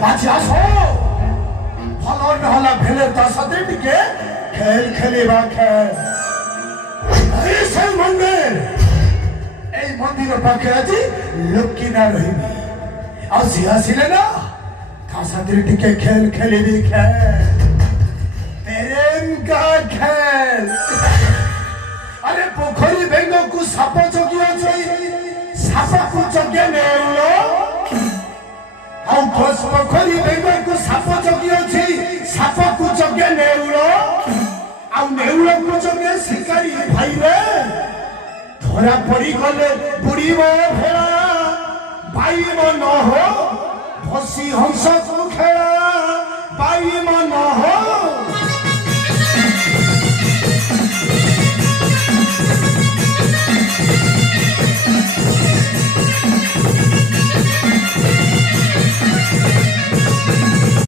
आज आसो भल नहला भेले ता साथे टिके खेल खेलिबा खेल এই মন্দির এই মন্দিরের পাখে আজি লক্ষ্মী না রহিবি আর জিয়া ছিলে না তা সাথে টিকে খেল খেলিবি খেল প্রেম কা খেল আরে পোখরি বেঙ্গকু সাপ জগিয়েছে সাপকু জগে নেউলো ଆଉ ପୋଖରୀ ବେଙ୍ଗକୁ ସାପ ଜଗିଅଛି ସାପକୁ ଜଗେ ନେଉଳ ଆଉ ନେଉଳକୁ ଜଗେ ଶିକାରୀ ଭାଇରେ ଧରା ପଡ଼ିଗଲେ ବୁଡ଼ିବ ଭେଳା ପାଇବ ନ ହୋ ଭସି ହଂସକୁ ଖେଳା